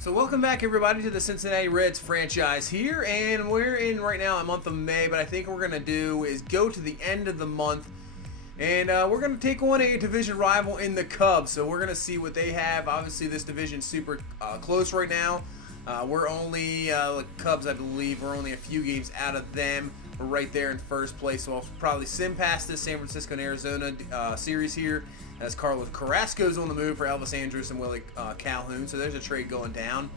So welcome back everybody to the Cincinnati Reds franchise here, and we're in right now a month of May, but I think what we're going to do is go to the end of the month, and we're going to take on a division rival in the Cubs. So we're going to see what they have. Obviously this division's super close right now. We're only, Cubs I believe, we're only a few games out of them. We're right there in first place, so I'll probably sim past this San Francisco and Arizona series here, as Carlos Carrasco's on the move for Elvis Andrus and Willie Calhoun. So there's a trade going down.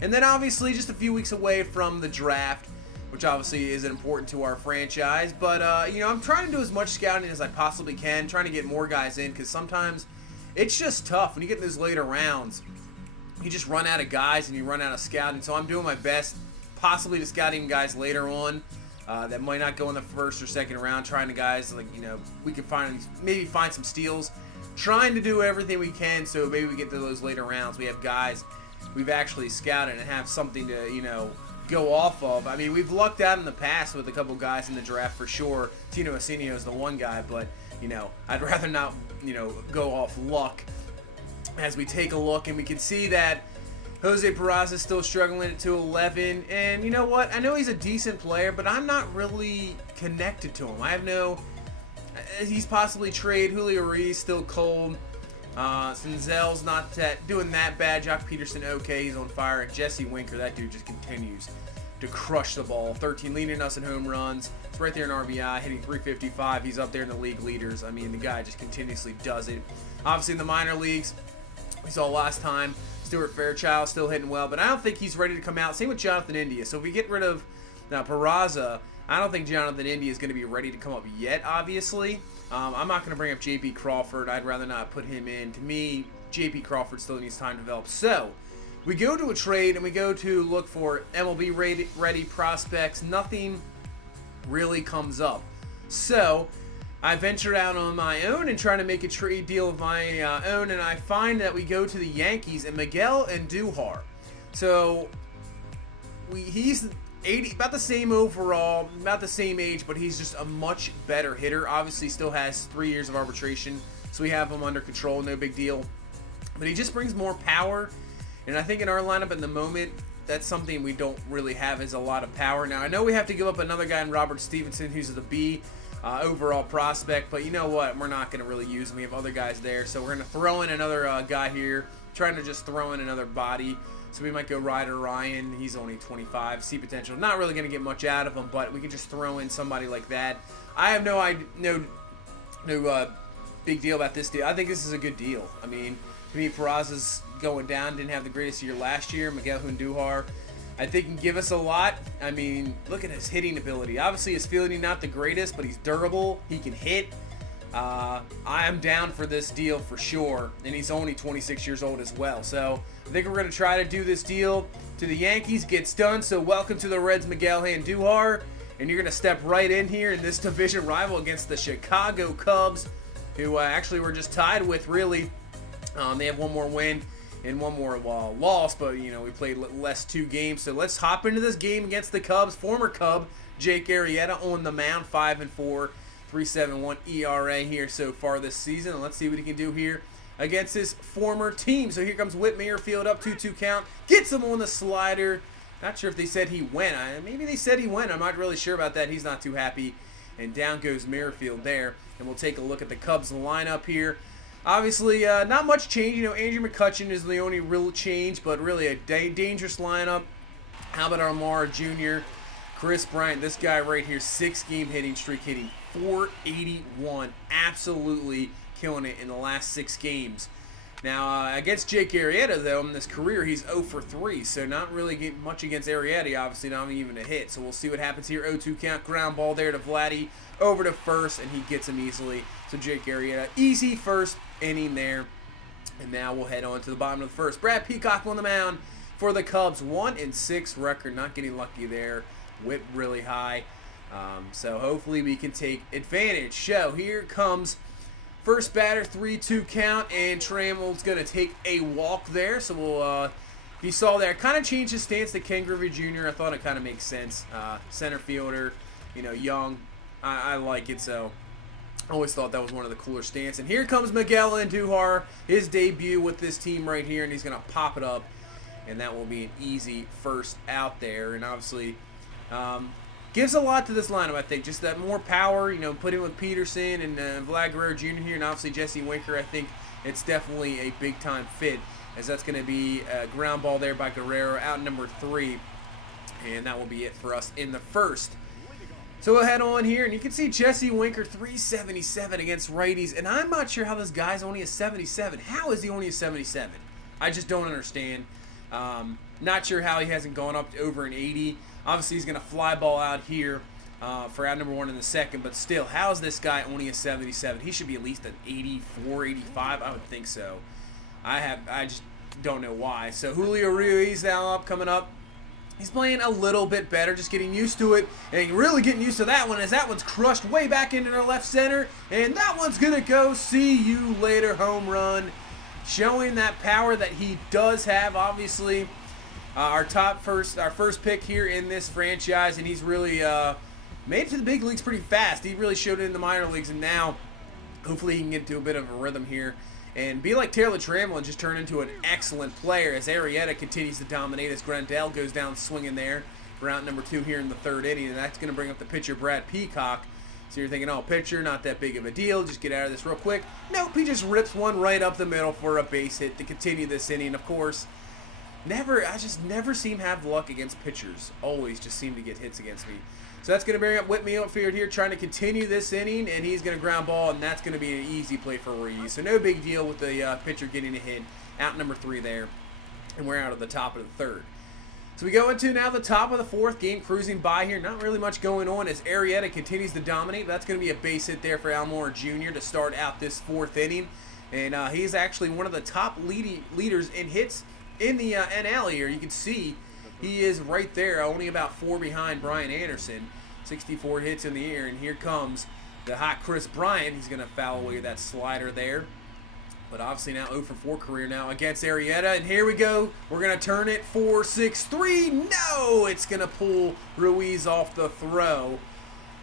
And then obviously just a few weeks away from the draft, which obviously isn't important to our franchise. But, I'm trying to do as much scouting as I possibly can, trying to get more guys in, because sometimes it's just tough when you get in those later rounds. You just run out of guys and you run out of scouting. So I'm doing my best possibly to scout even guys later on that might not go in the first or second round, trying to guys we can maybe find some steals, trying to do everything we can so maybe we get to those later rounds. We have guys we've actually scouted and have something to go off of. I mean, we've lucked out in the past with a couple guys in the draft for sure. Tino Asenio is the one guy, but I'd rather not go off luck. As we take a look, and we can see that Jose Peraza is still struggling at 211, and you know what? I know he's a decent player, but I'm not really connected to him. I have he's possibly trade. Julio Ruiz still cold. Senzel's not doing that bad. Jock Peterson, okay, he's on fire. And Jesse Winker, that dude just continues to crush the ball. 13 leading us in home runs. It's right there in RBI, hitting 355. He's up there in the league leaders. I mean, the guy just continuously does it. Obviously in the minor leagues, we saw last time, Stuart Fairchild still hitting well, but I don't think he's ready to come out. Same with Jonathan India. So if we get rid of Peraza, I don't think Jonathan India is going to be ready to come up yet, obviously. I'm not going to bring up J.P. Crawford. I'd rather not put him in. To me, J.P. Crawford still needs time to develop. So we go to a trade, and we go to look for MLB ready prospects. Nothing really comes up. So I ventured out on my own and trying to make a trade deal of my own, and I find that we go to the Yankees and Miguel Andujar. So he's 80, about the same overall, about the same age, but he's just a much better hitter. Obviously still has 3 years of arbitration, so we have him under control, no big deal. But he just brings more power, and I think in our lineup at the moment, that's something we don't really have, is a lot of power. Now I know we have to give up another guy in Robert Stevenson, who's the B overall prospect, but you know what? We're not going to really use him. We have other guys there, so we're going to throw in another guy here, trying to just throw in another body. So we might go Ryder Ryan. He's only 25. See potential. Not really going to get much out of him, but we can just throw in somebody like that. I have no big deal about this deal. I think this is a good deal. I mean, to me, Peraza's going down. Didn't have the greatest year last year. Miguel Andujar, I think, can give us a lot. I mean, look at his hitting ability. Obviously, his fielding not the greatest, but he's durable. He can hit. I am down for this deal for sure, and he's only 26 years old as well. So I think we're going to try to do this deal to the Yankees. Gets done. So welcome to the Reds, Miguel Andujar, and you're going to step right in here in this division rival against the Chicago Cubs, who actually we're just tied with, really. They have one more win and one more loss, but we played less 2 games. So let's hop into this game against the Cubs. Former Cub Jake Arrieta on the mound, 5-4, 3.71 ERA here so far this season. And let's see what he can do here against his former team. So here comes Whit Merrifield, up 2-2 count, gets him on the slider. Not sure if they said he went. Maybe they said he went. I'm not really sure about that. He's not too happy. And down goes Merrifield there. And we'll take a look at the Cubs lineup here. Obviously, not much change. Andrew McCutchen is the only real change, but really a dangerous lineup. Albert Almora Jr., Chris Bryant, this guy right here, 6-game hitting streak, hitting .481. Absolutely killing it in the last 6 games. Now, against Jake Arrieta, though, in this career, he's 0-for-3, so not really getting much against Arrieta, obviously not even a hit. So we'll see what happens here. 0-2 count, ground ball there to Vladdy, over to first, and he gets him easily. So Jake Arrieta, easy first inning there. And now we'll head on to the bottom of the first. Brad Peacock on the mound for the Cubs, 1-6 record, not getting lucky there. Whip really high. So hopefully we can take advantage. So here comes first batter, 3-2 count, and Trammell's going to take a walk there. So we'll, if you saw there, kind of changed his stance to Ken Griffey Jr. I thought it kind of makes sense. Center fielder, young. I like it, so I always thought that was one of the cooler stances. And here comes Miguel Andujar, his debut with this team right here, and he's going to pop it up and that will be an easy first out there. And obviously, gives a lot to this lineup, I think. Just that more power, you know, put in with Peterson and Vlad Guerrero Jr. here, and obviously Jesse Winker. I think it's definitely a big-time fit, as that's going to be a ground ball there by Guerrero, out number 3, and that will be it for us in the first. So we'll head on here, and you can see Jesse Winker, 377 against righties, and I'm not sure how this guy's only a 77. How is he only a 77? I just don't understand. Not sure how he hasn't gone up to over an 80. Obviously, he's going to fly ball out here for out number 1 in the second, but still, how is this guy only a 77? He should be at least an 84, 85. I would think so. I just don't know why. So Julio Ruiz now coming up. He's playing a little bit better, just getting used to it, and really getting used to that one, as that one's crushed way back into the left center, and that one's going to go see you later home run, showing that power that he does have. Obviously, our first pick here in this franchise, and he's really made it to the big leagues pretty fast. He really showed it in the minor leagues, and now hopefully he can get into a bit of a rhythm here and be like Taylor Trammell and just turn into an excellent player, as Arrieta continues to dominate, as Grandal goes down swinging there for out number 2 here in the 3rd inning, and that's going to bring up the pitcher Brad Peacock. So you're thinking, oh, pitcher, not that big of a deal, just get out of this real quick. Nope, he just rips one right up the middle for a base hit to continue this inning. Of course, I just never seem to have luck against pitchers. Always just seem to get hits against me. So that's going to bring up Whitney Outfield here, trying to continue this inning, and he's going to ground ball, and that's going to be an easy play for Ruiz. So no big deal with the pitcher getting a hit. Out number 3 there, and we're out of the top of the 3rd. So we go into now the top of the 4th, game cruising by here. Not really much going on as Arrieta continues to dominate. That's going to be a base hit there for Almora Jr. to start out this 4th inning. And he's actually one of the top leaders in hits in the NL here. You can see he is right there, only about 4 behind Brian Anderson. 64 hits in the air, and here comes the hot Chris Bryant. He's going to foul away that slider there. But obviously now 0 for 4 career now against Arrieta. And here we go. We're going to turn it 4-6-3. No! It's going to pull Ruiz off the throw.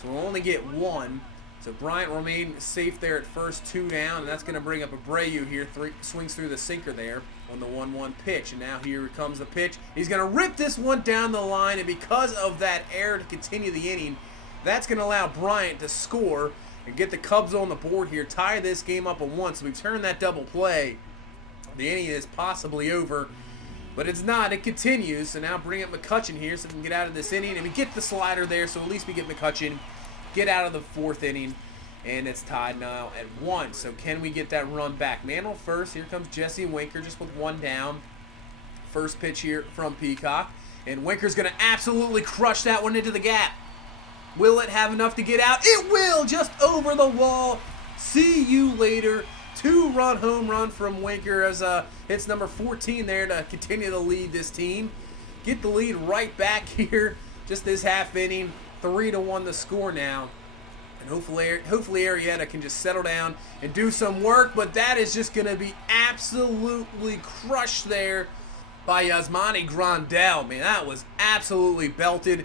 So we'll only get 1. So Bryant remained safe there at first, 2 down. And that's going to bring up Abreu here. Swings through the sinker there on the 1-1 pitch. And now here comes the pitch. He's going to rip this one down the line. And because of that error to continue the inning, that's going to allow Bryant to score and get the Cubs on the board here, tie this game up at 1. So we've turned that double play. The inning is possibly over, but it's not. It continues. So now bring up McCutchen here so we can get out of this inning. And we get the slider there, so at least we get McCutchen, get out of the 4th inning, and it's tied now at 1. So can we get that run back? Mantle first. Here comes Jesse Winker just with 1 down. First pitch here from Peacock, and Winker's going to absolutely crush that one into the gap. Will it have enough to get out? It will, just over the wall. See you later. 2-run home run from Winker as hits number 14 there to continue to lead this team. Get the lead right back here. Just this half inning. 3-1 the score now. And hopefully Arrieta can just settle down and do some work. But that is just going to be absolutely crushed there by Yasmani Grandal. Man, that was absolutely belted.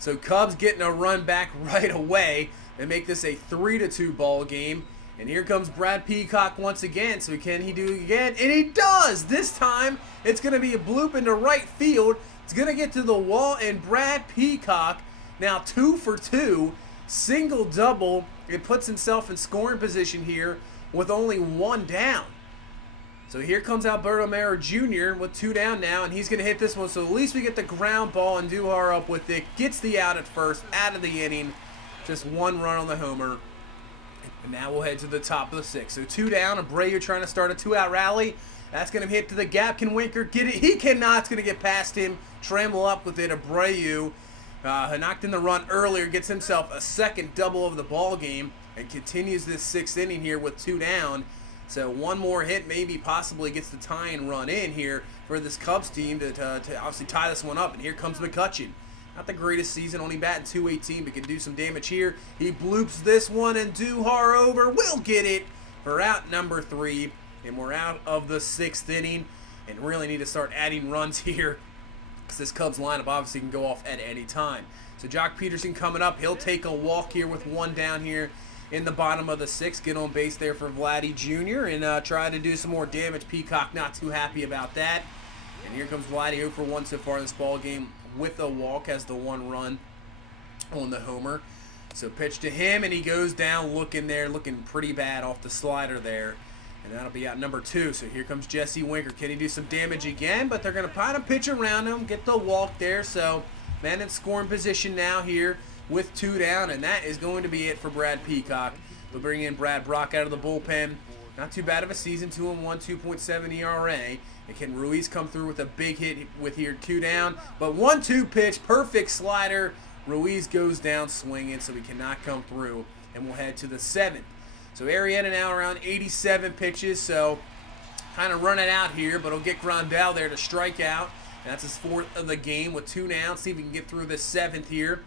So Cubs getting a run back right away and make this a 3-2 ball game. And here comes Brad Peacock once again. So can he do it again? And he does! This time, it's going to be a bloop into right field. It's going to get to the wall, and Brad Peacock, now 2 for 2, single double. It puts himself in scoring position here with only 1 down. So here comes Alberto Mero Jr. with 2 down now, and he's going to hit this one. So at least we get the ground ball, and Duhar up with it. Gets the out at first, out of the inning. Just 1 run on the homer. And now we'll head to the top of the 6th. So 2 down, Abreu trying to start a 2-out rally. That's going to hit to the gap. Can Winker get it? He cannot. It's going to get past him. Trammell up with it. Abreu knocked in the run earlier. Gets himself a second double of the ball game and continues this 6th inning here with 2 down. So 1 more hit, maybe possibly gets the tie-in run in here for this Cubs team to obviously tie this one up. And here comes McCutchen. Not the greatest season, only batting .218, but can do some damage here. He bloops this one, and Duhar over will get it for out number 3. And we're out of the 6th inning and really need to start adding runs here because this Cubs lineup obviously can go off at any time. So Jock Peterson coming up. He'll take a walk here with 1 down here in the bottom of the 6th. Get on base there for Vladdy Jr. and try to do some more damage. Peacock not too happy about that. And here comes Vladdy 0 for 1 so far in this ball game with a walk, has the 1 run on the homer. So pitch to him, and he goes down looking pretty bad off the slider there. And that'll be out number 2. So here comes Jesse Winker. Can he do some damage again? But they're going to kind of pitch around him, get the walk there. So man in scoring position now here with 2 down, and that is going to be it for Brad Peacock. They'll bring in Brad Brock out of the bullpen. Not too bad of a season, 2-1, 2.7 ERA. And can Ruiz come through with a big hit with here 2 down? But 1-2 pitch, perfect slider. Ruiz goes down swinging, so he cannot come through. And we'll head to the 7th. So Arrieta now around 87 pitches, so kind of running out here, but he'll get Grandal there to strike out. And that's his 4th of the game with 2 down. See if he can get through this 7th here.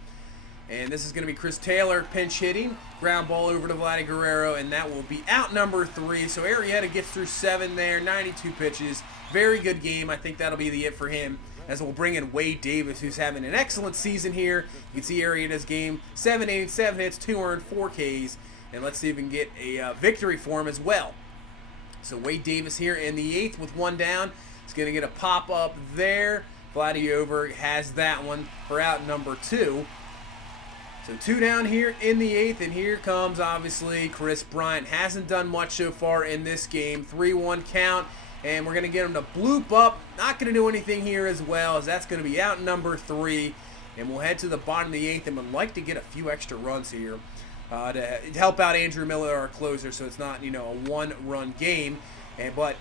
And this is going to be Chris Taylor pinch hitting. Ground ball over to Vladdy Guerrero, and that will be out number 3. So Arrieta gets through 7 there, 92 pitches. Very good game. I think that'll be the it for him, as we'll bring in Wade Davis, who's having an excellent season here. You can see Arrieta's game, 7 innings, 7 hits, 2 earned, 4 Ks. And let's see if we can get a victory for him as well. So Wade Davis here in the 8th with 1 down. He's going to get a pop-up there. Vladdy over has that one for out number 2. So 2 down here in the 8th, and here comes, obviously, Chris Bryant. Hasn't done much so far in this game. 3-1 count, and we're going to get him to bloop up. Not going to do anything here as well, as that's going to be out number 3. And we'll head to the bottom of the 8th, and would like to get a few extra runs here to help out Andrew Miller, our closer, so it's not, a 1-run game. But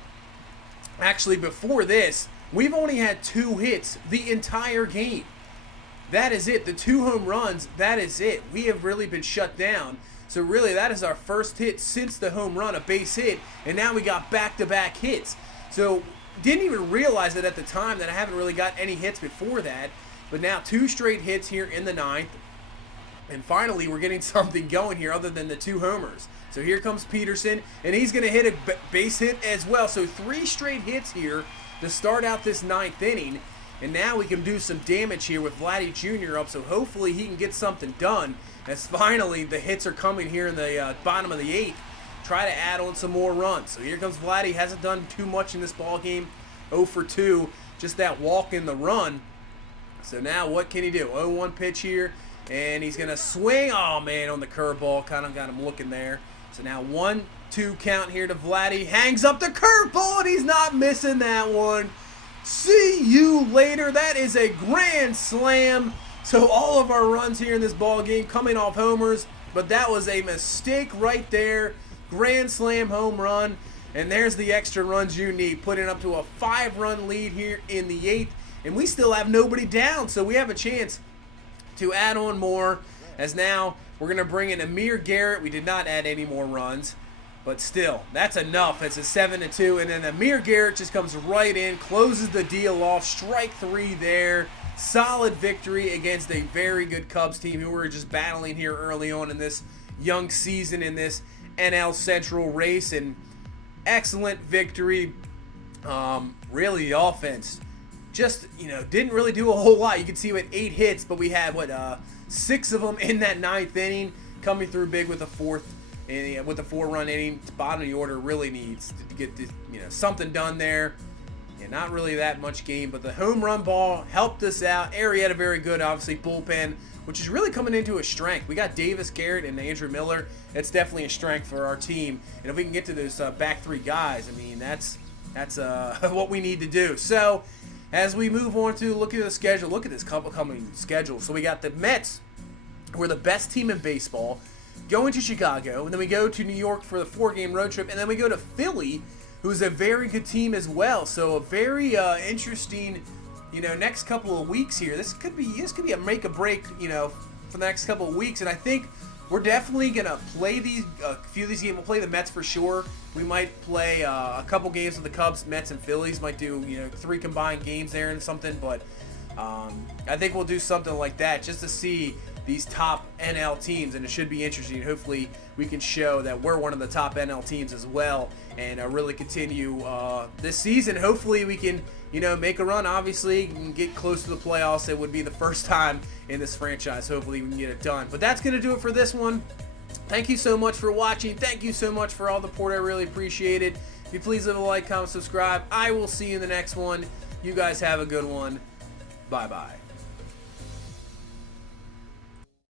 actually, before this, we've only had 2 hits the entire game. That is it. The 2 home runs, that is it. We have really been shut down. So really, that is our first hit since the home run, a base hit, and now we got back-to-back hits. So didn't even realize it at the time that I haven't really got any hits before that. But now 2 straight hits here in the 9th. And finally, we're getting something going here other than the 2 homers. So here comes Peterson, and he's going to hit a base hit as well. So 3 straight hits here to start out this 9th inning. And now we can do some damage here with Vladdy Jr. up, so hopefully he can get something done. As finally the hits are coming here in the bottom of the 8th. Try to add on some more runs. So here comes Vladdy. Hasn't done too much in this ball game. 0 for 2. Just that walk in the run. So now what can he do? 0-1 pitch here. And he's going to swing. Oh, man, on the curveball. Kind of got him looking there. So now 1-2 count here to Vladdy. Hangs up the curveball, and he's not missing that one. See you later. That is a grand slam. So all of our runs here in this ball game coming off homers, but that was a mistake right there. Grand slam home run, and there's the extra runs you need, putting up to a 5-run lead here in the 8th, and we still have nobody down, so we have a chance to add on more, as now we're going to bring in Amir Garrett. We did not add any more runs. But still, that's enough. It's a 7-2, and then Amir Garrett just comes right in, closes the deal off. Strike 3 there. Solid victory against a very good Cubs team who were just battling here early on in this young season in this NL Central race. And excellent victory. Really, the offense just, didn't really do a whole lot. You can see we had 8 hits, but we had, 6 of them in that 9th inning, coming through big with a 4th. And with the 4-run inning, the bottom of the order really needs to get this, something done there. And not really that much game, but the home run ball helped us out. Arrieta very good, obviously, bullpen, which is really coming into a strength. We got Davis, Garrett, and Andrew Miller. It's definitely a strength for our team. And if we can get to those back 3 guys, I mean, that's what we need to do. So as we move on to look at the schedule, look at this upcoming schedule. So we got the Mets, who are the best team in baseball, going to Chicago, and then we go to New York for the 4-game road trip, and then we go to Philly, who's a very good team as well. So a very interesting, next couple of weeks here. This could be a make or break, for the next couple of weeks. And I think we're definitely gonna play a few of these games. We'll play the Mets for sure. We might play a couple games with the Cubs, Mets, and Phillies. Might do 3 combined games there and something. But I think we'll do something like that just to see these top NL teams, and it should be interesting. Hopefully we can show that we're one of the top NL teams as well, and really continue this season. Hopefully we can make a run, obviously, and get close to the playoffs. It would be the first time in this franchise. Hopefully we can get it done. But that's going to do it for this one. Thank you so much for watching. Thank you so much for all the support. I really appreciate it. If you please leave a like, comment, subscribe. I will see you in the next one. You guys have a good one. Bye-bye.